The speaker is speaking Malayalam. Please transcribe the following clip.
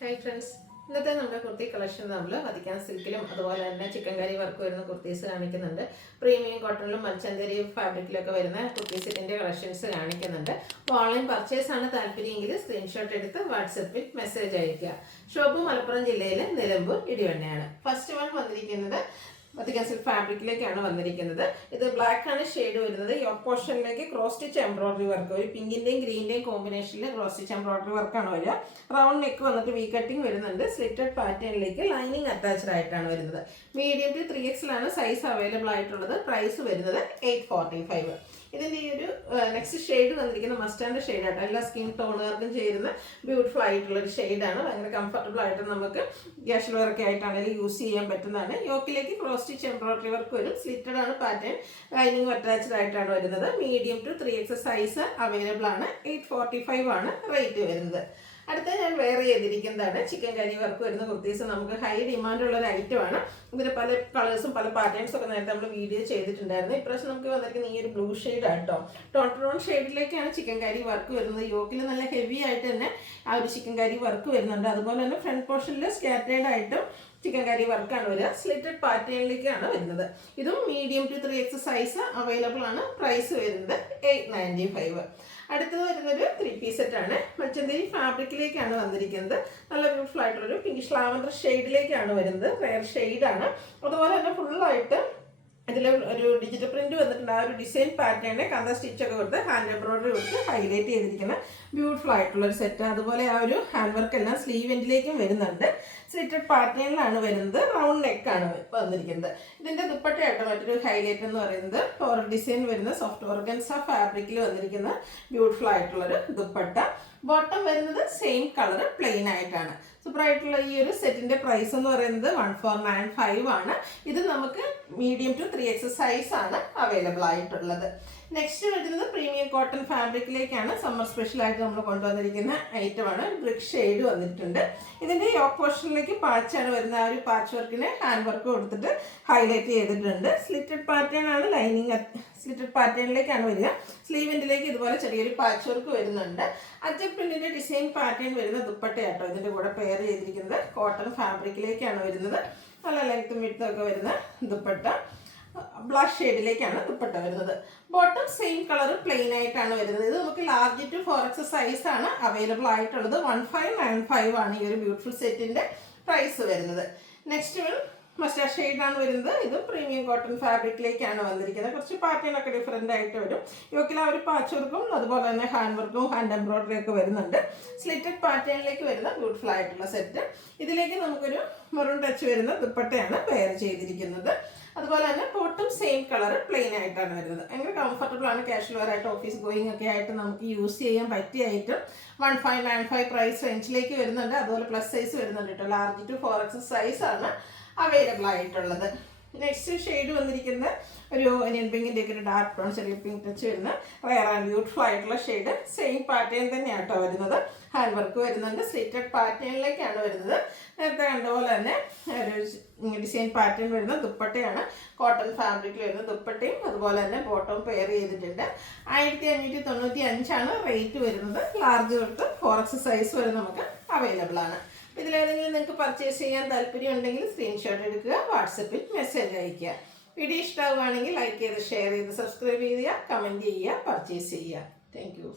ഹായ് ഫ്രണ്ട്സ്, ഇന്നത്തെ നമ്മുടെ കുർത്തി കളക്ഷൻ നമ്മൾ വധിക്കാൻ സിൽക്കിലും അതുപോലെ തന്നെ ചിക്കൻ കറി വർക്ക് വരുന്ന കുർത്തീസ് കാണിക്കുന്നുണ്ട്. പ്രീമിയം കോട്ടണിലും മൽച്ചന്തരി ഫാബ്രിക്കിലൊക്കെ വരുന്ന കുർത്തി സെറ്റിൻ്റെ കളക്ഷൻസ് കാണിക്കുന്നുണ്ട്. അപ്പോൾ ഓൺലൈൻ പർച്ചേസ് ആണ് താല്പര്യമെങ്കിൽ സ്ക്രീൻഷോട്ട് എടുത്ത് വാട്സപ്പിൽ മെസ്സേജ് അയയ്ക്കുക. ഷോപ്പ് മലപ്പുറം ജില്ലയിലെ നിലമ്പൂർ ഇടിവണ്ണയാണ്. ഫസ്റ്റ് വൺ വന്നിരിക്കുന്നത് വത്തിക്കാൻ സിൽക്ക് ഫാബ്രിക്കിലേക്കാണ് വന്നിരിക്കുന്നത്. ഇത് ബ്ലാക്ക് ആണ് ഷെയ്ഡ് വരുന്നത്. യോക്ക് പോർഷനിലേക്ക് ക്രോസ് സ്റ്റിച്ച് എംബ്രോയിഡറി വർക്ക്, ഒരു പിങ്കിന്റെയും ഗ്രീനിന്റെയും കോമ്പിനേഷനിൽ ക്രോസ് സ്റ്റിച്ച് എംബ്രോയിഡറി വർക്കാണ് വരിക. റൗണ്ട് നെക്ക് വന്നിട്ട് വി കട്ടിങ് വരുന്നുണ്ട്. സ്ലിറ്റഡ് പാറ്റേണിലേക്ക് ലൈനിങ് അറ്റാച്ച്ഡ് ആയിട്ടാണ് വരുന്നത്. മീഡിയം ടു 3XL ആണ് സൈസ് അവൈലബിൾ ആയിട്ടുള്ളത്. പ്രൈസ് വരുന്നത് 845. ഇതിൻ്റെ ഈ ഒരു നെക്സ്റ്റ് ഷെയ്ഡ് വന്നിരിക്കുന്ന മസ്റ്റാൻഡ് ഷെയ്ഡായിട്ട് എല്ലാ സ്കിൻ ടോണുകാർക്കും ചേരുന്ന ബ്യൂട്ടിഫുൾ ആയിട്ടുള്ളൊരു ഷെയ്ഡാണ്. ഭയങ്കര കംഫർട്ടബിൾ ആയിട്ട് നമുക്ക് ക്യാഷ്വൽ വർക്ക് ആയിട്ടാണെങ്കിലും യൂസ് ചെയ്യാൻ പറ്റുന്നതാണ്. യോക്കിലേക്ക് ക്രോസ് സ്റ്റിച്ച് എംബ്രോയിഡറി വർക്ക് വരും. സ്ലിറ്റഡ് ആണ് പാറ്റേൺ, ലൈനിങ് അറ്റാച്ച്ഡ് ആയിട്ടാണ് വരുന്നത്. Medium to 3XL size available ആണ്. 845 ആണ് റേറ്റ് വരുന്നത്. അടുത്ത ഞാൻ വെയർ ചെയ്തിരിക്കുന്നതാണ് ചിക്കൻ കറി വർക്ക് വരുന്ന കുർത്തീസ്. നമുക്ക് ഹൈ ഡിമാൻഡുള്ള ഒരു ഐറ്റമാണ്. ഇതിന് പല കളേഴ്സും പല പാറ്റേൺസും ഒക്കെ നേരത്തെ നമ്മൾ വീഡിയോ ചെയ്തിട്ടുണ്ടായിരുന്നു. ഇപ്രാവശ്യം നമുക്ക് വന്നിരിക്കുന്ന ഈ ഒരു ബ്ലൂ ഷെയ്ഡ് ആട്ടോ, ടോൺ ഷെയ്ഡിലേക്കാണ് ചിക്കൻ കറി വർക്ക് വരുന്നത്. യോക്കിൽ നല്ല ഹെവി ആയിട്ട് തന്നെ ആ ഒരു ചിക്കൻ കറി വർക്ക് വരുന്നുണ്ട്. അതുപോലെ തന്നെ ഫ്രണ്ട് പോർഷനിൽ സ്കാറ്റേഡ് ആയിട്ടും ചിക്കൻ കറി വർക്കാണ് വരിക. സ്ലിറ്റഡ് പാറ്റേണിലേക്കാണ് വരുന്നത്. ഇതും medium to 3XL size available ആണ്. പ്രൈസ് വരുന്നത് 895. അടുത്തത് വരുന്നൊരു 3 പീസ് സെറ്റാണ്. മച്ചന്തരി ഫാബ്രിക്കിലേക്കാണ് വന്നിരിക്കുന്നത്. നല്ല ബ്യൂട്ടിഫുൾ ആയിട്ടുള്ളൊരു പിങ്കിഷ് ലാവൻഡർ ഷെയ്ഡിലേക്കാണ് വരുന്നത്. റെയർ ഷെയ്ഡാണ്. അതുപോലെ തന്നെ ഫുള്ളായിട്ട് ഇതിൽ ഒരു ഡിജിറ്റൽ പ്രിന്റ് വന്നിട്ടുണ്ട്. ആ ഒരു ഡിസൈൻ പാറ്റേൺ കന്ത സ്റ്റിച്ചൊക്കെ കൊടുത്ത് ഹാൻഡ് എംബ്രോയിഡറി കൊടുത്ത് ഹൈലൈറ്റ് ചെയ്തിരിക്കുന്ന ബ്യൂട്ടിഫുൾ ആയിട്ടുള്ളൊരു സെറ്റ്. അതുപോലെ ആ ഒരു ഹാൻഡ് വർക്ക് എല്ലാം സ്ലീവ് എൻഡിലേക്കും വരുന്നുണ്ട്. സ്ലിറ്റഡ് പാറ്റേണിലാണ് വരുന്നത്. റൗണ്ട് നെക്കാണ് വന്നിരിക്കുന്നത്. ഇതിൻ്റെ ദുപ്പട്ടയായിട്ട് മറ്റൊരു ഹൈലൈറ്റ് എന്ന് പറയുന്നത് ഫ്ലോറൽ ഡിസൈൻ വരുന്ന സോഫ്റ്റ് ഓർഗൻസ ഫാബ്രിക്കിൽ വന്നിരിക്കുന്ന ബ്യൂട്ടിഫുൾ ആയിട്ടുള്ളൊരു ദുപ്പട്ട. ബോട്ടം വരുന്നത് സെയിം കളർ പ്ലെയിൻ ആയിട്ടാണ്. സൂപ്പർ ആയിട്ടുള്ള ഈ ഒരു സെറ്റിന്റെ പ്രൈസ് എന്ന് പറയുന്നത് 1495 ആണ്. ഇത് നമുക്ക് മീഡിയം ടു 3XL സൈസ് ആണ് അവൈലബിൾ ആയിട്ടുള്ളത്. നെക്സ്റ്റ് വരുന്നത് പ്രീമിയം കോട്ടൺ ഫാബ്രിക്കിലേക്കാണ്. സമ്മർ സ്പെഷ്യൽ ആയിട്ട് നമ്മൾ കൊണ്ടുവന്നിരിക്കുന്ന ഐറ്റമാണ്. ബ്രിക്ക് ഷെയ്ഡ് വന്നിട്ടുണ്ട്. ഇതിന്റെ യോക്ക് പോർഷനിലേക്ക് പാച്ചാണ് വരുന്നത്. ആ ഒരു പാച്ച് വർക്കിന് ഹാൻഡ് വർക്ക് കൊടുത്തിട്ട് ഹൈലൈറ്റ് ചെയ്തിട്ടുണ്ട്. സ്ലിറ്റഡ് പാറ്റേൺ ആണ്. ലൈനിങ് സ്ലിറ്റഡ് പാറ്റേണിലേക്കാണ് വരിക. സ്ലീവിൻ്റിലേക്ക് ഇതുപോലെ ചെറിയൊരു പാച്ച് വർക്ക് വരുന്നുണ്ട്. അജബ് പ്രിന്റിന്റെ ഡിസൈൻ പാറ്റേൺ വരുന്ന ദുപ്പട്ടയാട്ടോ ഇതിന്റെ കൂടെ പെയർ ചെയ്തിരിക്കുന്നത്. കോട്ടൺ ഫാബ്രിക്കിലേക്കാണ് വരുന്നത്. നല്ല ലെങ്ത്തും വിഡ്ത്തും ഒക്കെ വരുന്ന ദുപ്പട്ട. ബ്ലാക്ക് ഷെയ്ഡിലേക്കാണ് ദുപ്പട്ട വരുന്നത്. ബോട്ടം സെയിം കളർ പ്ലെയിൻ ആയിട്ടാണ് വരുന്നത്. ഇത് നമുക്ക് ലാർജ് ടു 4XL സൈസ് ആണ് അവൈലബിൾ ആയിട്ടുള്ളത്. 1595 ആണ് ഈ ഒരു ബ്യൂട്ടിഫുൾ സെറ്റിന്റെ പ്രൈസ് വരുന്നത്. നെക്സ്റ്റ് വൺ മസ്റ്റാർഡ് ഷെയ്ഡാണ് വരുന്നത്. ഇതും പ്രീമിയം കോട്ടൺ ഫാബ്രിക്കിലേക്കാണ് വന്നിരിക്കുന്നത്. കുറച്ച് പാറ്റേൺ ഒക്കെ ഡിഫറെൻ്റ് ആയിട്ട് വരും. യോക്കിൽ ആ ഒരു പാച്ച് വർക്കും അതുപോലെ തന്നെ ഹാൻഡ് വർക്കും ഹാൻഡ് എംബ്രോയിഡറി ഒക്കെ വരുന്നുണ്ട്. സ്ലിറ്റഡ് പാറ്റേണിലേക്ക് വരുന്ന ബ്യൂട്ടിഫുൾ ആയിട്ടുള്ള സെറ്റ്. ഇതിലേക്ക് നമുക്കൊരു മെറൂൺ ടച്ച് വരുന്ന ദുപ്പട്ടയാണ് വെയർ ചെയ്തിരിക്കുന്നത്. അതുപോലെ തന്നെ ബോട്ടം സെയിം കളർ പ്ലെയിൻ ആയിട്ടാണ് വരുന്നത്. ഭയങ്കര കംഫർട്ടബിൾ ആണ്. കാഷ്വൽ വെയർ ആയിട്ട് ഓഫീസ് ഗോയിങ് ഒക്കെ ആയിട്ട് നമുക്ക് യൂസ് ചെയ്യാൻ പറ്റിയ ഐറ്റം. 1595 പ്രൈസ് റേഞ്ചിലേക്ക് വരുന്നുണ്ട്. അതുപോലെ പ്ലസ് സൈസ് വരുന്നുണ്ട് കേട്ടോ. ലാർജ് ടു 4XL സൈസ് ആണ് അവൈലബിൾ ആയിട്ടുള്ളത്. നെക്സ്റ്റ് ഷെയ്ഡ് വന്നിരിക്കുന്ന ഒരു ഒനിയൻ പിങ്കിൻ്റെ ഒക്കെ ഒരു ഡാർക്ക് ബ്രൗൺ ചെറിയ പിങ്ക് ടച്ച് വരുന്ന റെയർ ആൻഡ് ബ്യൂട്ടിഫുൾ ആയിട്ടുള്ള ഷെയ്ഡ്. സെയിം പാറ്റേൺ തന്നെയാണ് കേട്ടോ വരുന്നത്. ഹാൻഡ് വർക്ക് വരുന്നുണ്ട്. സ്ലിറ്റഡ് പാറ്റേണിലേക്കാണ് വരുന്നത്. നേരത്തെ കണ്ടപോലെ തന്നെ ഒരു ഡിസൈൻ പാറ്റേൺ വരുന്ന ദുപ്പട്ടയാണ്. കോട്ടൺ ഫാബ്രിക്കിൽ വരുന്ന ദുപ്പട്ടയും അതുപോലെ തന്നെ ബോട്ടവും പെയർ ചെയ്തിട്ടുണ്ട്. 1595 ആണ് റേറ്റ് വരുന്നത്. ലാർജ് തൊട്ട് 4XL സൈസ് വരെ നമുക്ക് അവൈലബിൾ ആണ്. ഇതിലേതെങ്കിലും നിങ്ങൾക്ക് പർച്ചേസ് ചെയ്യാൻ താല്പര്യം ഉണ്ടെങ്കിൽ സ്ക്രീൻഷോട്ട് എടുക്കുക, വാട്സപ്പിൽ മെസ്സേജ് അയയ്ക്കുക. വീഡിയോ ഇഷ്ടമാവുകയാണെങ്കിൽ ലൈക്ക് ചെയ്ത് ഷെയർ ചെയ്ത് സബ്സ്ക്രൈബ് ചെയ്യുക, കമൻറ്റ് ചെയ്യുക, പർച്ചേസ് ചെയ്യുക. Thank you.